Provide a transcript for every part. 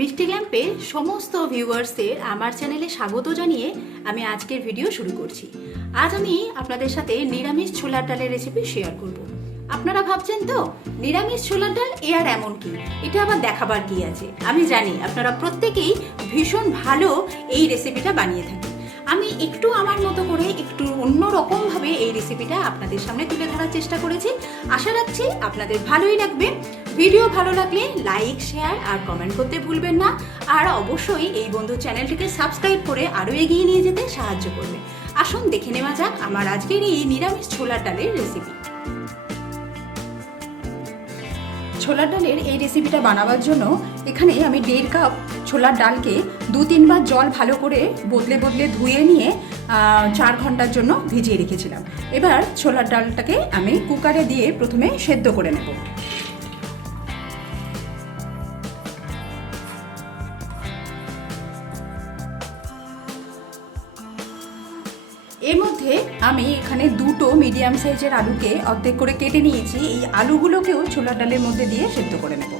মিষ্টি ল্যাম্পে সমস্ত ভিউয়ার্সদের আমার চ্যানেলে স্বাগত জানিয়ে আমি আজকের ভিডিও শুরু করছি। আজ আমি আপনাদের সাথে নিরামিষ ছোলার ডালের রেসিপি শেয়ার করব। আপনারা ভাবছেন তো নিরামিষ ছোলার ডাল এ আর এমন কি, এটা আবার দেখাবার কি আছে। আমি জানি আপনারা প্রত্যেকেই ভীষণ ভালো এই রেসিপিটা বানিয়ে থাকেন। আমি একটু আমার মতো করে একটু অন্যরকমভাবে এই রেসিপিটা আপনাদের সামনে তুলে ধরার চেষ্টা করেছি। আশা রাখছি আপনাদের ভালোই লাগবে। ভিডিও ভালো লাগলে লাইক, শেয়ার আর কমেন্ট করতে ভুলবেন না। আর অবশ্যই এই বন্ধু চ্যানেলটিকে সাবস্ক্রাইব করে আরও এগিয়ে নিয়ে যেতে সাহায্য করবে। আসুন দেখে নেওয়া যাক আমার আজকের এই নিরামিষ ছোলার ডালের রেসিপি। ছোলার ডালের এই রেসিপিটা বানাবার জন্য এখানে আমি 1.5 কাপ ছোলার ডালকে 2-3 বার জল ভালো করে বদলে বদলে ধুয়ে নিয়ে 4 ঘন্টার জন্য ভিজিয়ে রেখেছিলাম। এবার ছোলার ডালটাকে আমি কুকারে দিয়ে প্রথমে সেদ্ধ করে নেব। এর মধ্যে আমি এখানে 2টো মিডিয়াম সাইজের আলুকে অর্ধেক করে কেটে নিয়েছি। এই আলুগুলোকেও ছোলার ডালের মধ্যে দিয়ে সেদ্ধ করে নেব।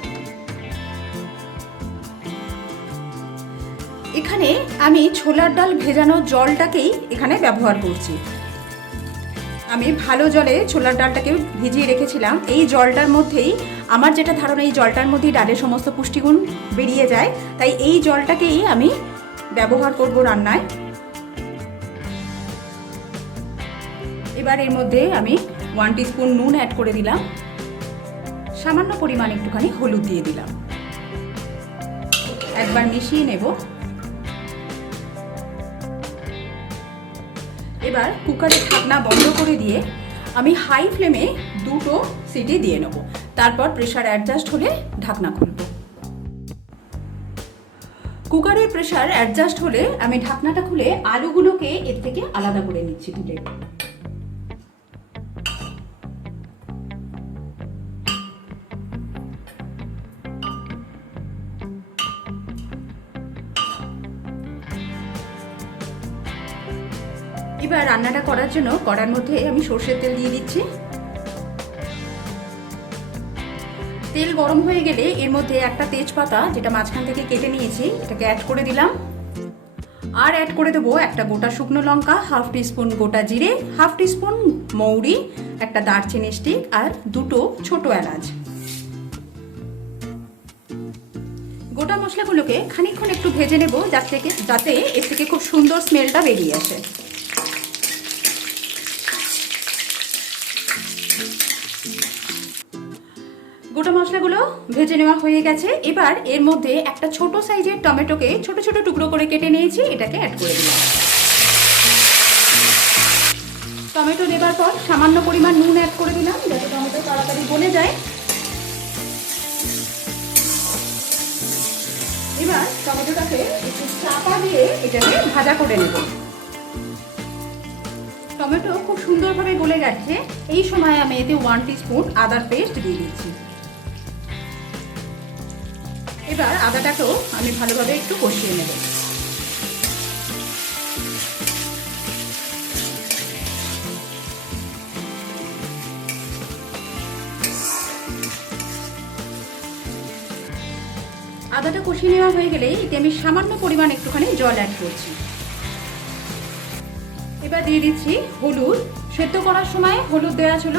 এখানে আমি ছোলার ডাল ভেজানোর জলটাকেই এখানে ব্যবহার করছি। আমি ভালো জলে ছোলার ডালটাকে ভিজিয়ে রেখেছিলাম। এই জলটার মধ্যেই আমার যেটা ধারণা, এই জলটার মধ্যেই ডালের সমস্ত পুষ্টিগুণ বেরিয়ে যায়, তাই এই জলটাকেই আমি ব্যবহার করব রান্নায়। এবার এর মধ্যে আমি 1 টিস্পুন নুন অ্যাড করে দিলাম, সামান্য পরিমাণ একটুখানি হলুদ দিয়ে দিলাম। একবার মিশিয়ে নেব। এবার কুকারের ঢাকনা বন্ধ করে দিয়ে আমি হাই ফ্লেমে 2টো সিটি দিয়ে নেব। তারপর প্রেসার অ্যাডজাস্ট হলে ঢাকনা খুলব। কুকারের প্রেসার অ্যাডজাস্ট হলে আমি ঢাকনাটা খুলে আলুগুলোকে এর থেকে আলাদা করে নিচ্ছি তুলে। এবার রান্নাটা করার জন্য কড়ার মধ্যে আমি সরষের তেল দিয়ে দিচ্ছি। তেল গরম হয়ে গেলে এর মধ্যে একটা তেজপাতা, যেটা মাঝখান থেকে কেটে নিয়েছি, এটাকে অ্যাড করে দিলাম। আর অ্যাড করে দেবো একটা গোটা শুকনো লঙ্কা, 1/2 টিস্পুন গোটা জিরে, 1/2 টিস্পুন মৌরি, একটা দারচিনি স্টিক আর 2টো ছোট এলাচ। গোটা মশলাগুলোকে খানিকক্ষণ একটু ভেজে নেব যাতে এর থেকে খুব সুন্দর স্মেলটা বেরিয়ে আসে। গোটা মশলাগুলো ভেজে নেওয়া হয়ে গেছে। এবার এর মধ্যে একটা ছোট সাইজের টমেটোকে ছোট ছোট টুকরো করে কেটে নিয়েছি, এটাকে অ্যাড করে দিলাম। টমেটো দেবার পর সামান্য পরিমাণ নুন অ্যাড করে দিলাম যাতে টমেটো তাড়াতাড়ি গলে যায়। এবার টমেটোটাকে একটু চাপা দিয়ে এটাকে ভাজা করে নেব। টমেটো খুব সুন্দরভাবে গলে গেছে। এই সময় আমি এতে 1 টিস্পুন আদার পেস্ট দিয়ে দিচ্ছি। এবার আদাটাকেও আমি ভালোভাবে একটু কষিয়ে নেব। আদাটা কষিয়ে নেওয়া হয়ে গেলে এতে আমি সামান্য পরিমাণ একটুখানি জল অ্যাড করছি। এবার দিয়ে দিচ্ছি হলুদ। সেদ্ধ করার সময় হলুদ দেওয়া ছিল,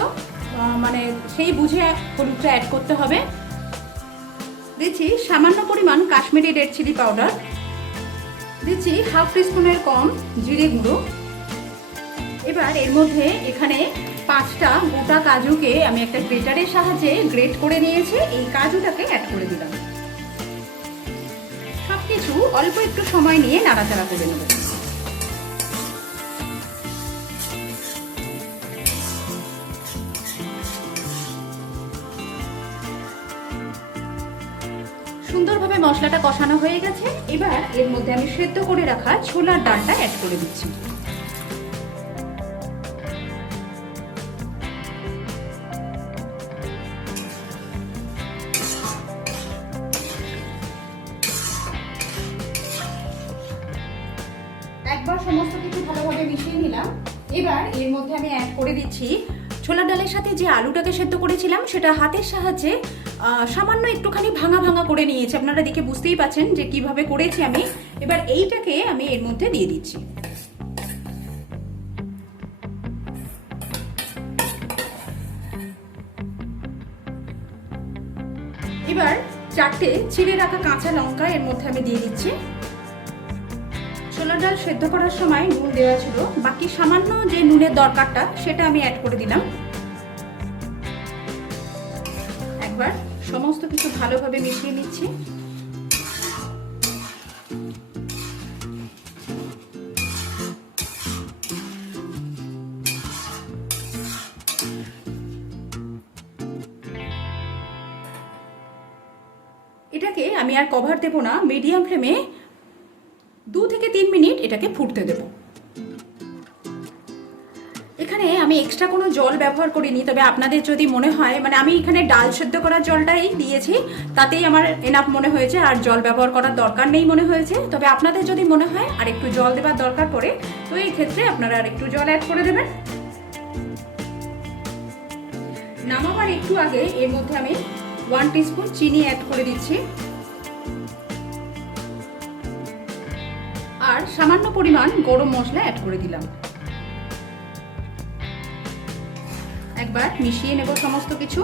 মানে সেই বুঝে হলুদটা অ্যাড করতে হবে। দিচ্ছি সামান্য পরিমাণ কাশ্মীরি রেড চিলি পাউডার, দিচ্ছি 1/2 টিস্পুনের কম জিরে গুঁড়ো। এবার এর মধ্যে এখানে 5টা গোটা কাজুকে আমি একটা গ্রেটারের সাহায্যে গ্রেট করে নিয়েছি, এই কাজুটাকে অ্যাড করে দিলাম। সবকিছু অল্প একটু সময় নিয়ে নাড়াচাড়া করে নেব। সুন্দরভাবে মশলাটা কষানো হয়ে গেছে। এবার এর মধ্যে আমি সেদ্ধ করে রাখা ছোলার ডালটা অ্যাড করে দিচ্ছি। একবার সমস্ত কিছু ভালোভাবে মিশিয়ে নিলাম। এবার এর মধ্যে আমি অ্যাড করে দিচ্ছি ছোলার ডালের সাথে যে আলুটাকে সেদ্ধ করেছিলাম সেটা হাতের সাহায্যে সামান্য একটুখানি ভাঙা ভাঙা করে নিয়েছি, আপনারা দেখে বুঝতেই পাচ্ছেন যে কিভাবে করেছি আমি। এবার এইটাকে আমি এর মধ্যে দিয়ে দিচ্ছি। এবার 4টে চিড়ে রাখা কাঁচা লঙ্কা এর মধ্যে আমি দিয়ে দিচ্ছি। ছোলার ডাল সেদ্ধ করার সময় নুন দেওয়া ছিল, বাকি সামান্য যে নুনের দরকারটা সেটা আমি অ্যাড করে দিলাম। একবার সমস্ত কিছু ভালোভাবে মিশিয়ে নিচ্ছি। এটাকে আমি আর কভার দেব না, মিডিয়াম ফ্লেমে 2 থেকে 3 মিনিট এটাকে ফুটতে দেব। এখানে আমি এক্সট্রা কোনো জল ব্যবহার করিনি, তবে আপনাদের যদি মনে হয়, মানে আমি এখানে ডাল সেদ্ধ করার জলটাই দিয়েছি, তাতেই আমার এনাফ মনে হয়েছে, আর জল ব্যবহার করার দরকার নেই মনে হয়েছে। তবে আপনাদের যদি মনে হয় আর একটু জল দেওয়ার দরকার পড়ে, তো এই ক্ষেত্রে আপনারা আর একটু জল অ্যাড করে দেবেন। নামাবার একটু আগে এর মধ্যে আমি 1 টিস্পুন চিনি অ্যাড করে দিচ্ছি, আর সামান্য পরিমাণ গরম মশলা অ্যাড করে দিলাম। একবার মিশিয়ে নেব সমস্ত কিছু।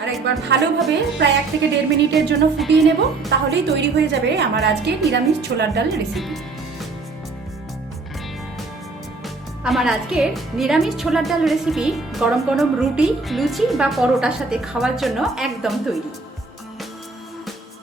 আর একবার ভালোভাবে প্রায় 1 থেকে 1.5 মিনিটের জন্য ফুটিয়ে নেব, তাহলেই তৈরি হয়ে যাবে আমার আজকে নিরামিষ ছোলার ডাল রেসিপি। আমার আজকের নিরামিষ ছোলার ডাল রেসিপি গরম গরম রুটি, লুচি বা পরোটার সাথে খাওয়ার জন্য একদম তৈরি।